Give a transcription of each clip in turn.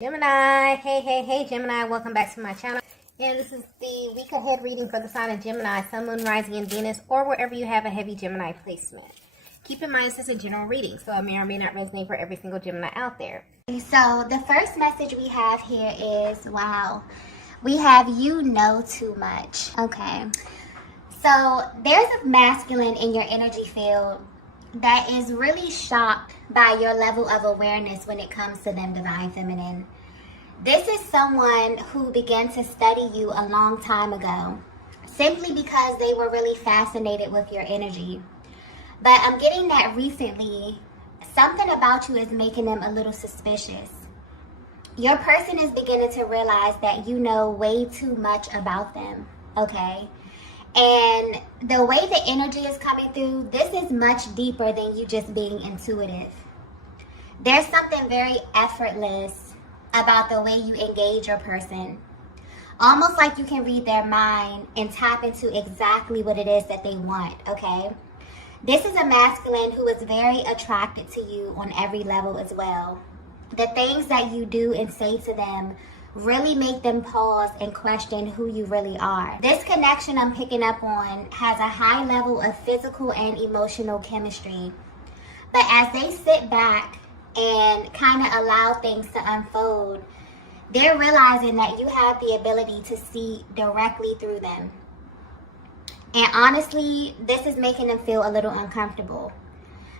Gemini, hey Gemini, welcome back to my channel. And this is the week ahead reading for the sign of Gemini, Sun, Moon, Rising, and Venus, or wherever you have a heavy Gemini placement. Keep in mind this is a general reading, so it may or may not resonate for every single Gemini out there. So the first message we have here is, wow, we have you know too much. Okay, so there's a masculine in your energy field that is really shocked by your level of awareness when it comes to them, divine feminine. This is someone who began to study you a long time ago simply because they were really fascinated with your energy. But I'm getting that recently, something about you is making them a little suspicious. Your person is beginning to realize that you know way too much about them, okay? And the way the energy is coming through, this is much deeper than you just being intuitive. There's something very effortless about the way you engage your person. Almost like you can read their mind and tap into exactly what it is that they want, okay? This is a masculine who is very attracted to you on every level as well. The things that you do and say to them really make them pause and question who you really are. This connection I'm picking up on has a high level of physical and emotional chemistry. But as they sit back and kind of allow things to unfold, they're realizing that you have the ability to see directly through them. And honestly, this is making them feel a little uncomfortable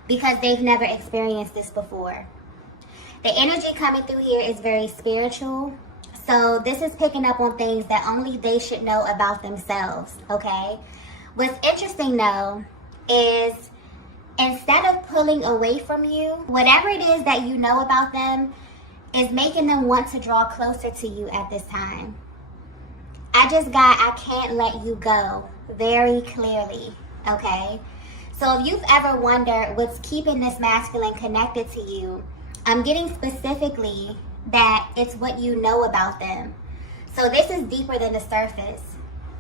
because they've never experienced this before. The energy coming through here is very spiritual. So this is picking up on things that only they should know about themselves, okay? What's interesting though is instead of pulling away from you, whatever it is that you know about them is making them want to draw closer to you at this time. I can't let you go very clearly, okay? So if you've ever wondered what's keeping this masculine connected to you, I'm getting specifically that it's what you know about them. So this is deeper than the surface.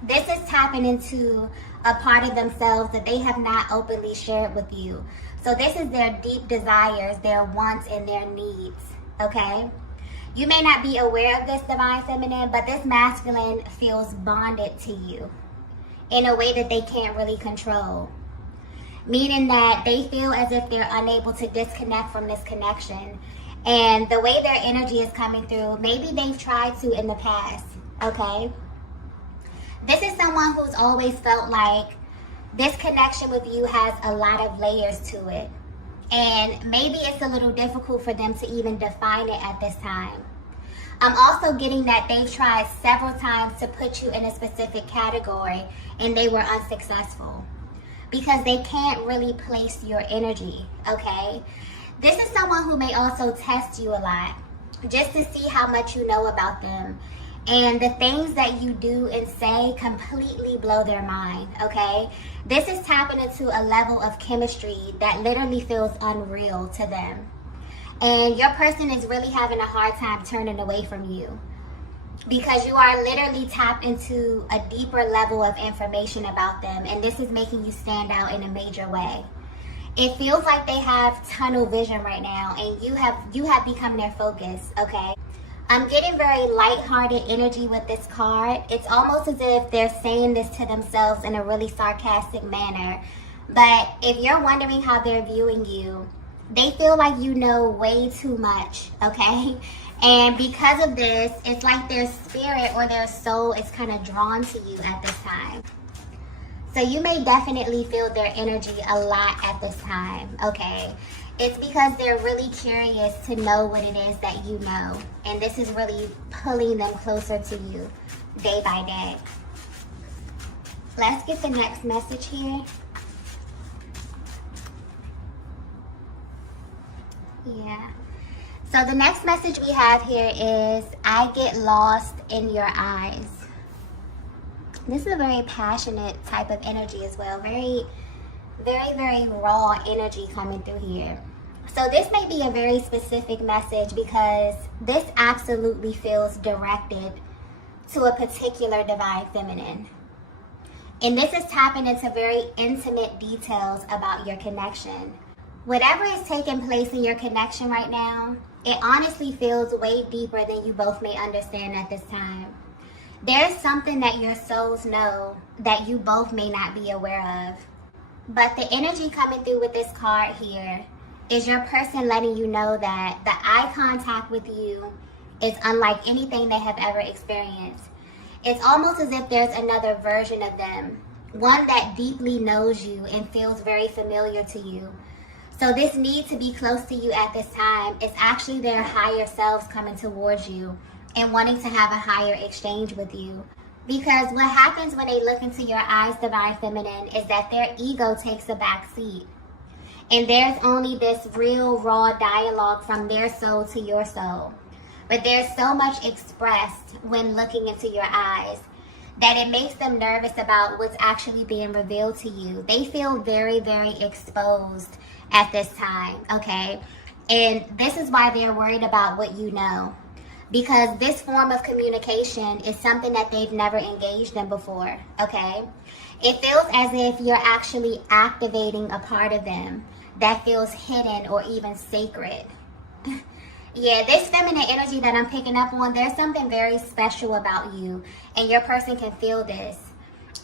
This is tapping into a part of themselves that they have not openly shared with you. So this is their deep desires, their wants, and their needs, okay? You may not be aware of this, divine feminine, but this masculine feels bonded to you in a way that they can't really control. Meaning that they feel as if they're unable to disconnect from this connection. And the way their energy is coming through, maybe they've tried to in the past, okay? This is someone who's always felt like this connection with you has a lot of layers to it. And maybe it's a little difficult for them to even define it at this time. I'm also getting that they've tried several times to put you in a specific category and they were unsuccessful because they can't really place your energy, okay? This is someone who may also test you a lot just to see how much you know about them. And the things that you do and say completely blow their mind, okay? This is tapping into a level of chemistry that literally feels unreal to them. And your person is really having a hard time turning away from you because you are literally tapped into a deeper level of information about them. And this is making you stand out in a major way. It feels like they have tunnel vision right now and you have become their focus, okay? I'm getting very lighthearted energy with this card. It's almost as if they're saying this to themselves in a really sarcastic manner. But if you're wondering how they're viewing you, they feel like you know way too much, okay? And because of this, it's like their spirit or their soul is kind of drawn to you at this time. So you may definitely feel their energy a lot at this time, okay? It's because they're really curious to know what it is that you know. And this is really pulling them closer to you day by day. Let's get the next message here. Yeah. So the next message we have here is, I get lost in your eyes. This is a very passionate type of energy as well. Very raw energy coming through here. So this may be a very specific message because this absolutely feels directed to a particular divine feminine. And this is tapping into very intimate details about your connection. Whatever is taking place in your connection right now, it honestly feels way deeper than you both may understand at this time. There's something that your souls know that you both may not be aware of. But the energy coming through with this card here is your person letting you know that the eye contact with you is unlike anything they have ever experienced. It's almost as if there's another version of them, one that deeply knows you and feels very familiar to you. So this need to be close to you at this time is actually their higher selves coming towards you and wanting to have a higher exchange with you. Because what happens when they look into your eyes, Divine Feminine, is that their ego takes a back seat. And there's only this real raw dialogue from their soul to your soul. But there's so much expressed when looking into your eyes that it makes them nervous about what's actually being revealed to you. They feel very, very exposed at this time, okay? And this is why they're worried about what you know. Because this form of communication is something that they've never engaged in before, okay? It feels as if you're actually activating a part of them that feels hidden or even sacred. Yeah, this feminine energy that I'm picking up on, there's something very special about you, and your person can feel this.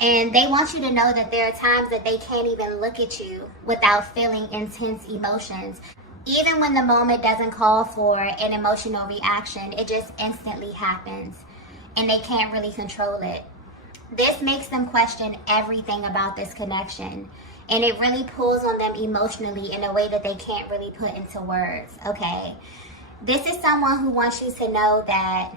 And they want you to know that there are times that they can't even look at you without feeling intense emotions. Even when the moment doesn't call for an emotional reaction, it just instantly happens, and they can't really control it. This makes them question everything about this connection, and it really pulls on them emotionally in a way that they can't really put into words, okay? This is someone who wants you to know that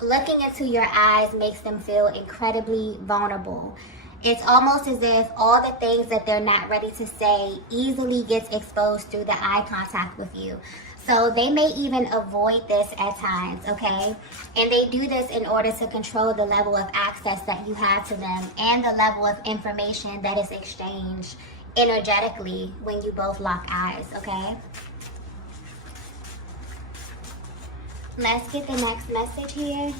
looking into your eyes makes them feel incredibly vulnerable. It's almost as if all the things that they're not ready to say easily gets exposed through the eye contact with you. So they may even avoid this at times, okay? And they do this in order to control the level of access that you have to them and the level of information that is exchanged energetically when you both lock eyes, okay? Let's get the next message here.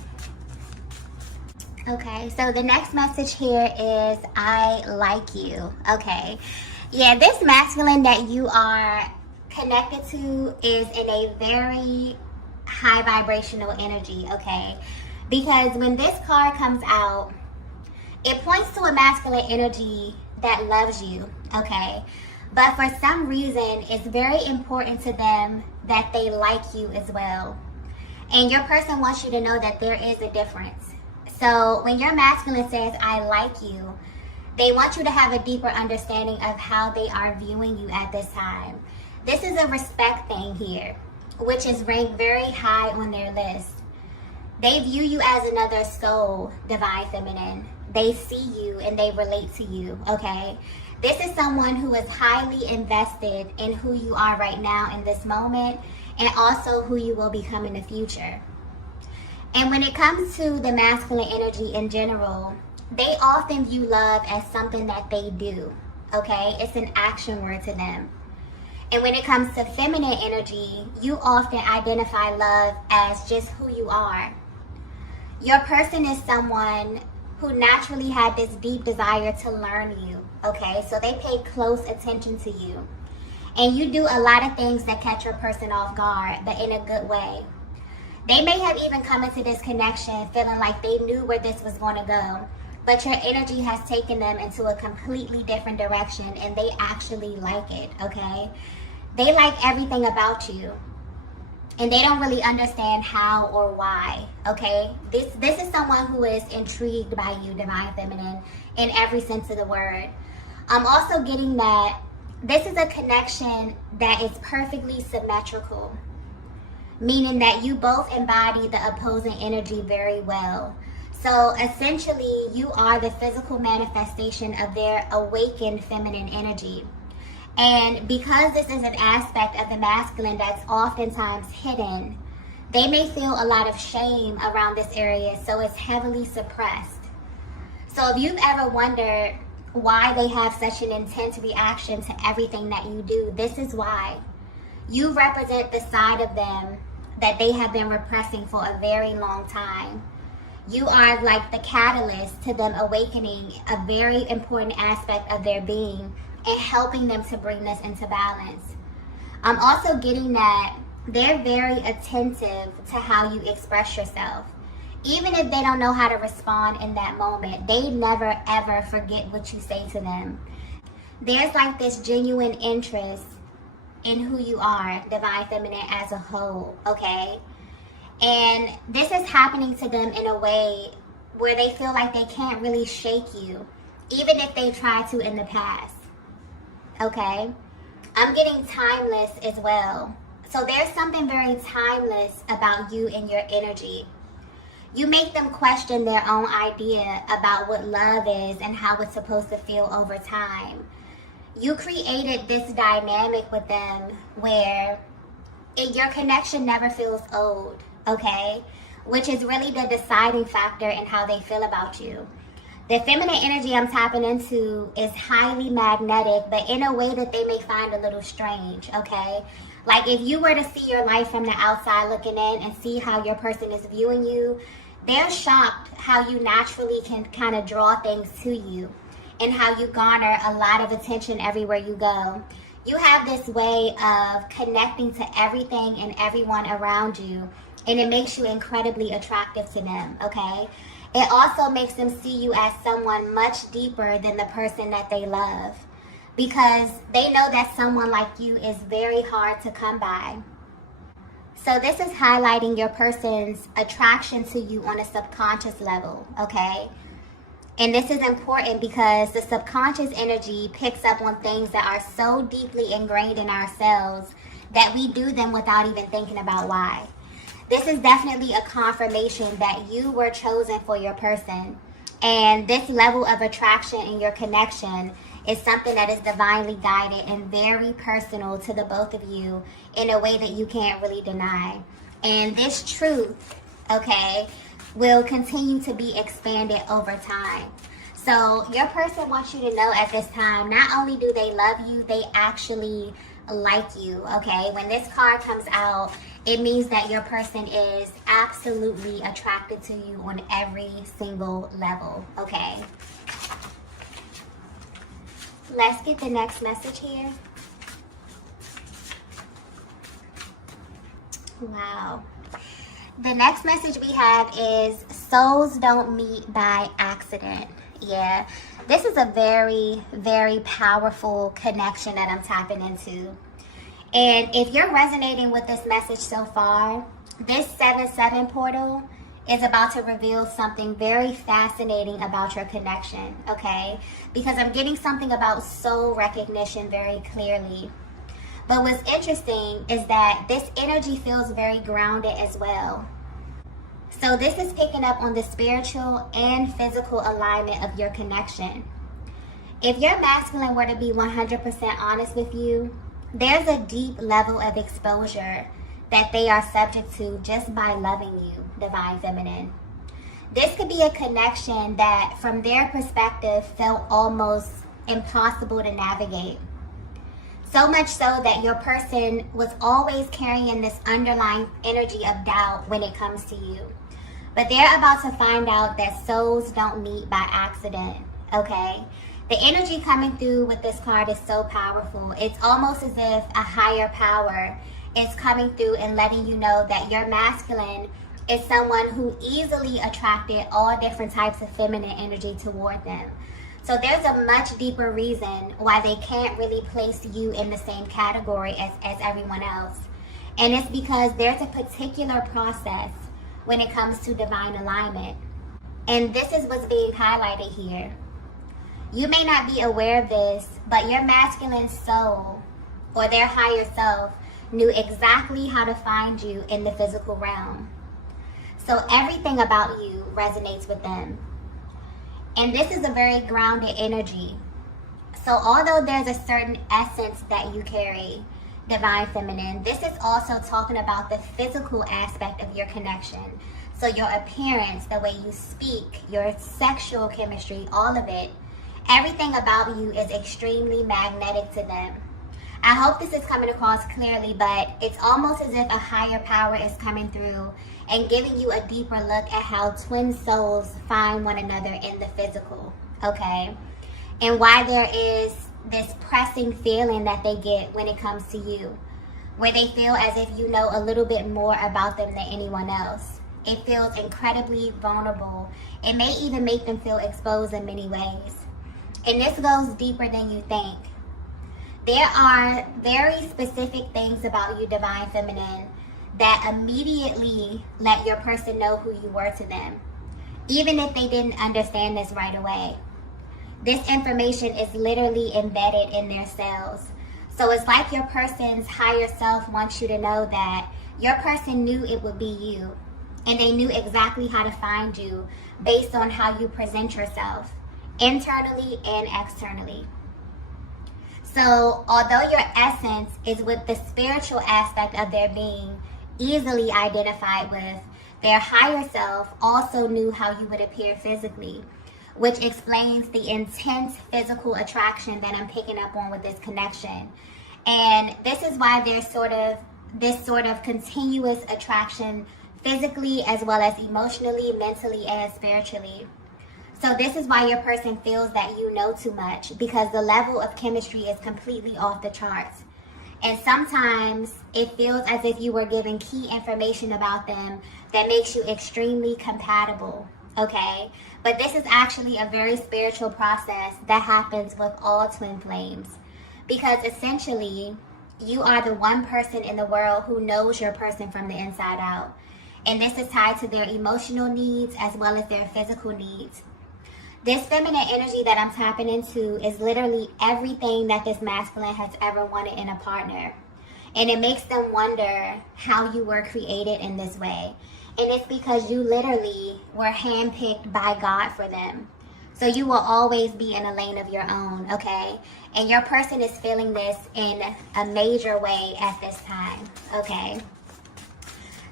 Okay, so the next message here is I like you. Okay, yeah, this masculine that you are connected to is in a very high vibrational energy, okay? Because when this card comes out, it points to a masculine energy that loves you, okay? But for some reason, it's very important to them that they like you as well. And your person wants you to know that there is a difference. So when your masculine says, I like you, they want you to have a deeper understanding of how they are viewing you at this time. This is a respect thing here, which is ranked very high on their list. They view you as another soul, Divine Feminine. They see you and they relate to you, okay? This is someone who is highly invested in who you are right now in this moment, and also who you will become in the future. And when it comes to the masculine energy in general, they often view love as something that they do, okay? It's an action word to them. And when it comes to feminine energy, you often identify love as just who you are. Your person is someone who naturally had this deep desire to learn you, okay? So they pay close attention to you. And you do a lot of things that catch your person off guard, but in a good way. They may have even come into this connection feeling like they knew where this was going to go, but your energy has taken them into a completely different direction, and they actually like it, okay? They like everything about you, and they don't really understand how or why, okay? This is someone who is intrigued by you, Divine Feminine, in every sense of the word. I'm also getting that this is a connection that is perfectly symmetrical, meaning that you both embody the opposing energy very well. So essentially, you are the physical manifestation of their awakened feminine energy. And because this is an aspect of the masculine that's oftentimes hidden, they may feel a lot of shame around this area, so it's heavily suppressed. So if you've ever wondered why they have such an intense reaction to everything that you do, this is why. You represent the side of them that they have been repressing for a very long time. You are like the catalyst to them awakening a very important aspect of their being and helping them to bring this into balance. I'm also getting that they're very attentive to how you express yourself. Even if they don't know how to respond in that moment, they never ever forget what you say to them. There's like this genuine interest in who you are, divine feminine as a whole, okay? And this is happening to them in a way where they feel like they can't really shake you, even if they tried to in the past, okay? I'm getting timeless as well. So there's something very timeless about you and your energy. You make them question their own idea about what love is and how it's supposed to feel over time. You created this dynamic with them where your connection never feels old, okay? Which is really the deciding factor in how they feel about you. The feminine energy I'm tapping into is highly magnetic, but in a way that they may find a little strange, okay? Like if you were to see your life from the outside looking in and see how your person is viewing you, they're shocked how you naturally can kind of draw things to you and how you garner a lot of attention everywhere you go. You have this way of connecting to everything and everyone around you, and it makes you incredibly attractive to them, okay? It also makes them see you as someone much deeper than the person that they love, because they know that someone like you is very hard to come by. So this is highlighting your person's attraction to you on a subconscious level, okay? And this is important because the subconscious energy picks up on things that are so deeply ingrained in ourselves that we do them without even thinking about why. This is definitely a confirmation that you were chosen for your person. And this level of attraction in your connection is something that is divinely guided and very personal to the both of you in a way that you can't really deny. And this truth, okay, will continue to be expanded over time. So your person wants you to know at this time, not only do they love you, they actually like you, okay? When this card comes out, it means that your person is absolutely attracted to you on every single level, okay? Let's get the next message here. Wow. The next message we have is souls don't meet by accident. Yeah, this is a very, very powerful connection that I'm tapping into. And if you're resonating with this message so far, this 7-7 portal is about to reveal something very fascinating about your connection, okay? Because I'm getting something about soul recognition very clearly. But what's interesting is that this energy feels very grounded as well. So this is picking up on the spiritual and physical alignment of your connection. If your masculine were to be 100% honest with you, there's a deep level of exposure that they are subject to just by loving you, divine feminine. This could be a connection that from their perspective felt almost impossible to navigate. So much so that your person was always carrying this underlying energy of doubt when it comes to you. But they're about to find out that souls don't meet by accident, okay? The energy coming through with this card is so powerful. It's almost as if a higher power is coming through and letting you know that your masculine is someone who easily attracted all different types of feminine energy toward them. So there's a much deeper reason why they can't really place you in the same category as everyone else. And it's because there's a particular process when it comes to divine alignment. And this is what's being highlighted here. You may not be aware of this, but your masculine soul or their higher self knew exactly how to find you in the physical realm. So everything about you resonates with them. And this is a very grounded energy. So although there's a certain essence that you carry, divine feminine, this is also talking about the physical aspect of your connection. So your appearance, the way you speak, your sexual chemistry, all of it, everything about you is extremely magnetic to them. I hope this is coming across clearly, but it's almost as if a higher power is coming through and giving you a deeper look at how twin souls find one another in the physical, okay? And why there is this pressing feeling that they get when it comes to you. where they feel as if you know a little bit more about them than anyone else. It feels incredibly vulnerable. It may even make them feel exposed in many ways. And this goes deeper than you think. There are very specific things about you, Divine Feminine, that immediately let your person know who you were to them, even if they didn't understand this right away. This information is literally embedded in their cells. So it's like your person's higher self wants you to know that your person knew it would be you, and they knew exactly how to find you based on how you present yourself, internally and externally. So although your essence is with the spiritual aspect of their being easily identified with, their higher self also knew how you would appear physically, which explains the intense physical attraction that I'm picking up on with this connection. And this is why there's this sort of continuous attraction physically as well as emotionally, mentally, and spiritually. So this is why your person feels that you know too much, because the level of chemistry is completely off the charts. And sometimes it feels as if you were given key information about them that makes you extremely compatible, okay? But this is actually a very spiritual process that happens with all twin flames, because essentially you are the one person in the world who knows your person from the inside out. And this is tied to their emotional needs as well as their physical needs. This feminine energy that I'm tapping into is literally everything that this masculine has ever wanted in a partner. And it makes them wonder how you were created in this way. And it's because you literally were handpicked by God for them. So you will always be in a lane of your own, okay? And your person is feeling this in a major way at this time, okay?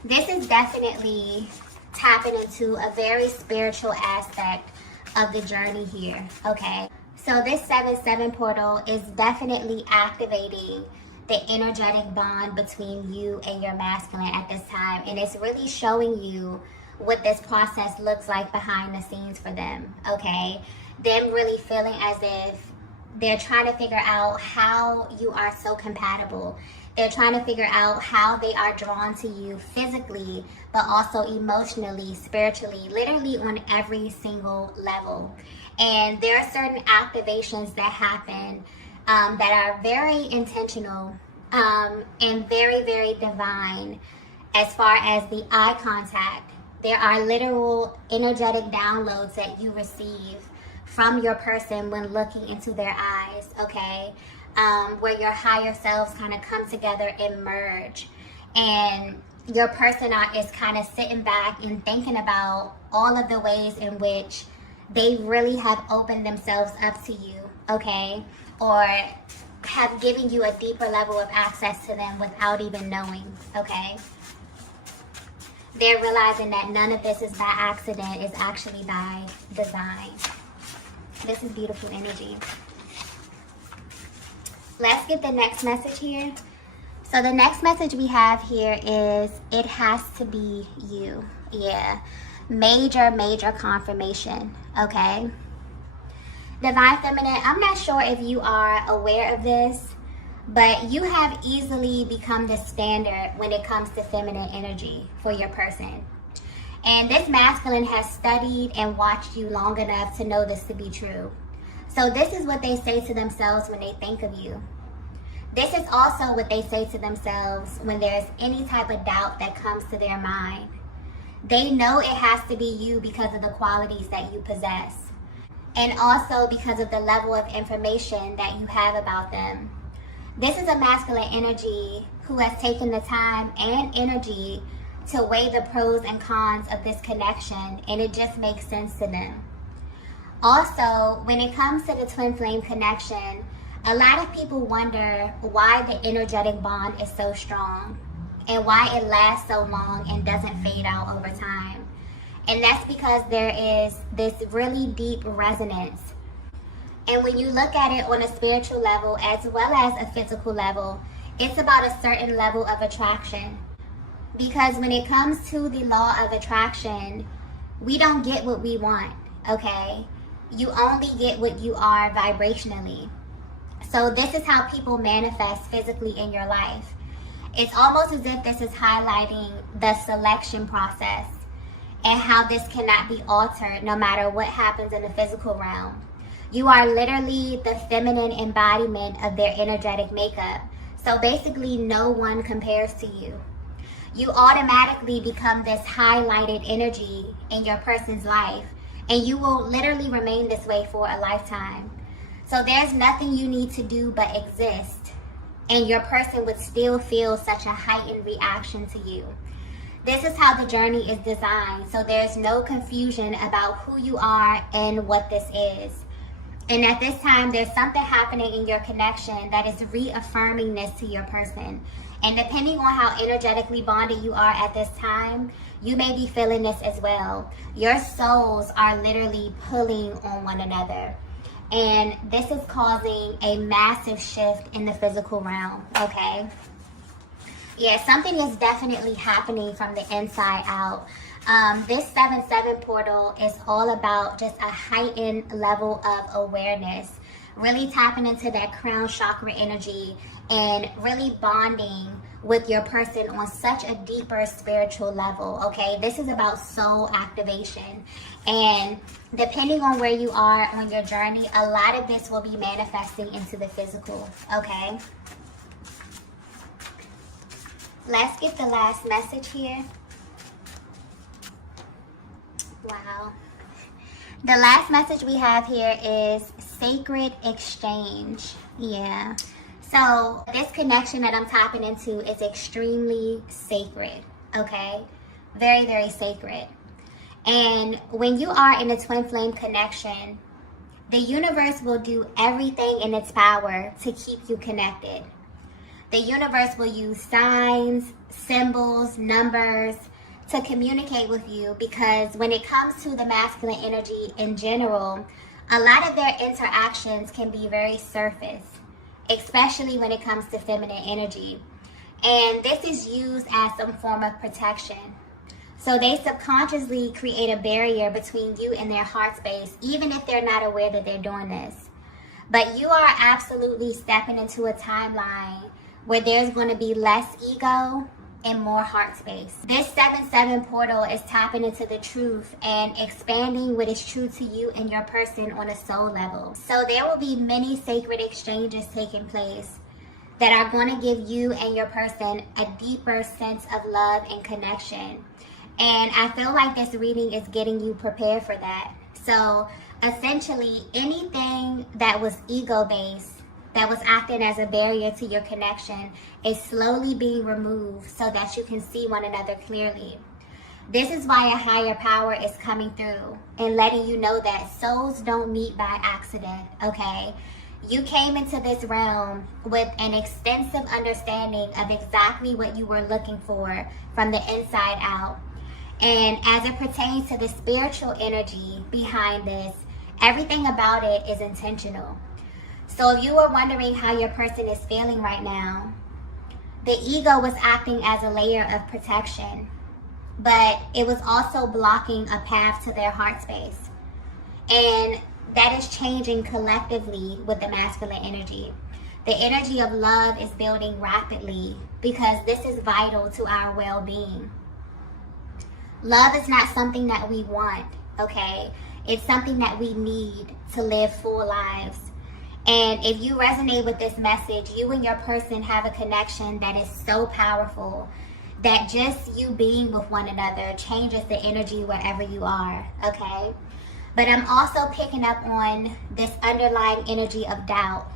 This is definitely tapping into a very spiritual aspect of the journey here, okay? So this 7-7 portal is definitely activating the energetic bond between you and your masculine at this time, and it's really showing you what this process looks like behind the scenes for them, okay? Them really feeling as if they're trying to figure out how you are so compatible. They're trying to figure out how they are drawn to you physically, but also emotionally, spiritually, literally on every single level. And there are certain activations that happen that are very intentional and very, very divine as far as the eye contact. There are literal energetic downloads that you receive from your person when looking into their eyes, okay? Where your higher selves kind of come together and merge. And your person is kind of sitting back and thinking about all of the ways in which they really have opened themselves up to you, okay? Or have given you a deeper level of access to them without even knowing, okay? They're realizing that none of this is by accident, it's actually by design. This is beautiful energy. Let's get the next message here. So the next message we have here is, it has to be you. Yeah, major, major confirmation, okay? Divine Feminine, I'm not sure if you are aware of this, but you have easily become the standard when it comes to feminine energy for your person. And this masculine has studied and watched you long enough to know this to be true. So this is what they say to themselves when they think of you. This is also what they say to themselves when there's any type of doubt that comes to their mind. They know it has to be you because of the qualities that you possess, and also because of the level of information that you have about them. This is a masculine energy who has taken the time and energy to weigh the pros and cons of this connection, and it just makes sense to them. Also, when it comes to the twin flame connection, a lot of people wonder why the energetic bond is so strong and why it lasts so long and doesn't fade out over time. And that's because there is this really deep resonance. And when you look at it on a spiritual level as well as a physical level, it's about a certain level of attraction. Because when it comes to the law of attraction, we don't get what we want, okay? You only get what you are vibrationally. So this is how people manifest physically in your life. It's almost as if this is highlighting the selection process and how this cannot be altered no matter what happens in the physical realm. You are literally the feminine embodiment of their energetic makeup. So basically, no one compares to you. You automatically become this highlighted energy in your person's life, and you will literally remain this way for a lifetime. So there's nothing you need to do but exist, and your person would still feel such a heightened reaction to you. This is how the journey is designed, so there's no confusion about who you are and what this is. And at this time, there's something happening in your connection that is reaffirming this to your person. And depending on how energetically bonded you are at this time, you may be feeling this as well. Your souls are literally pulling on one another. And this is causing a massive shift in the physical realm, okay? Yeah, something is definitely happening from the inside out. This 7-7 portal is all about just a heightened level of awareness, really tapping into that crown chakra energy and really bonding with your person on such a deeper spiritual level, okay? This is about soul activation. And depending on where you are on your journey, a lot of this will be manifesting into the physical, okay? Let's get the last message here. Wow. The last message we have here is sacred exchange. Yeah. So this connection that I'm tapping into is extremely sacred, okay? Very, very sacred. And when you are in a twin flame connection, the universe will do everything in its power to keep you connected. The universe will use signs, symbols, numbers to communicate with you, because when it comes to the masculine energy in general, a lot of their interactions can be very surface, especially when it comes to feminine energy. And this is used as some form of protection. So they subconsciously create a barrier between you and their heart space, even if they're not aware that they're doing this. But you are absolutely stepping into a timeline where there's going to be less ego and more heart space. This 7-7 portal is tapping into the truth and expanding what is true to you and your person on a soul level. So there will be many sacred exchanges taking place that are going to give you and your person a deeper sense of love and connection. And I feel like this reading is getting you prepared for that. So essentially, anything that was ego-based, that was acting as a barrier to your connection, is slowly being removed so that you can see one another clearly. This is why a higher power is coming through and letting you know that souls don't meet by accident, okay? You came into this realm with an extensive understanding of exactly what you were looking for from the inside out. And as it pertains to the spiritual energy behind this, everything about it is intentional. So if you were wondering how your person is feeling right now, the ego was acting as a layer of protection, but it was also blocking a path to their heart space. And that is changing collectively with the masculine energy. The energy of love is building rapidly because this is vital to our well-being. Love is not something that we want, okay? It's something that we need to live full lives. And if you resonate with this message, you and your person have a connection that is so powerful that just you being with one another changes the energy wherever you are, okay? But I'm also picking up on this underlying energy of doubt.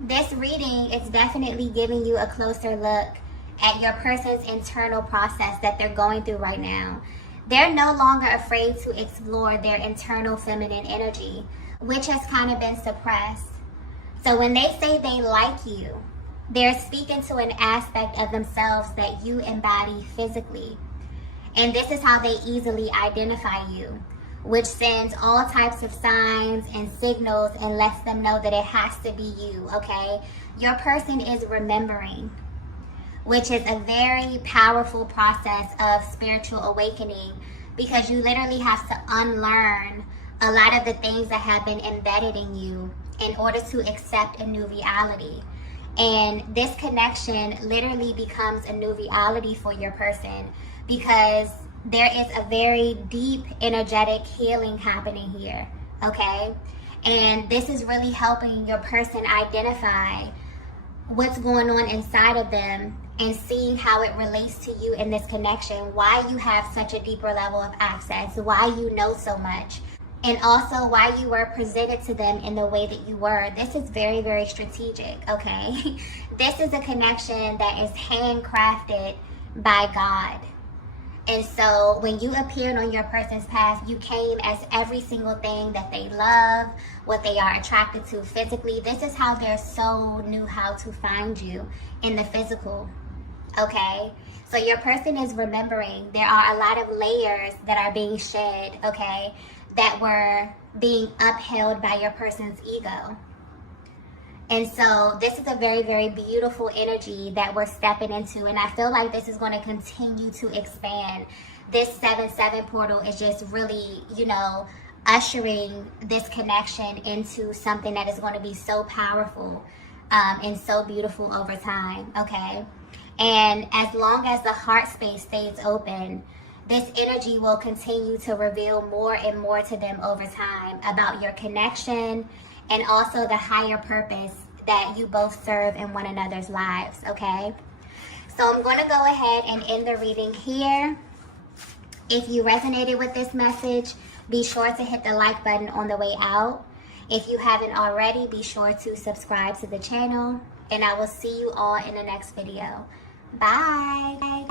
This reading is definitely giving you a closer look at your person's internal process that they're going through right now. They're no longer afraid to explore their internal feminine energy, which has kind of been suppressed. So when they say they like you, they're speaking to an aspect of themselves that you embody physically. And this is how they easily identify you, which sends all types of signs and signals and lets them know that it has to be you, okay? Your person is remembering, which is a very powerful process of spiritual awakening, because you literally have to unlearn a lot of the things that have been embedded in you in order to accept a new reality. And this connection literally becomes a new reality for your person because there is a very deep energetic healing happening here, okay? And this is really helping your person identify what's going on inside of them and seeing how it relates to you in this connection, why you have such a deeper level of access, why you know so much, and also why you were presented to them in the way that you were. This is very, very strategic, okay? This is a connection that is handcrafted by God. And so when you appeared on your person's path, you came as every single thing that they love, what they are attracted to physically. This is how their soul knew how to find you in the physical, okay? So your person is remembering there are a lot of layers that are being shed, okay, that were being upheld by your person's ego. And so this is a very, very beautiful energy that we're stepping into. And I feel like this is going to continue to expand. This 7-7 portal is just really, you know, ushering this connection into something that is going to be so powerful and so beautiful over time, okay? And as long as the heart space stays open, this energy will continue to reveal more and more to them over time about your connection and also the higher purpose that you both serve in one another's lives, okay? So I'm going to go ahead and end the reading here. If you resonated with this message, be sure to hit the like button on the way out. If you haven't already, be sure to subscribe to the channel, and I will see you all in the next video. Bye.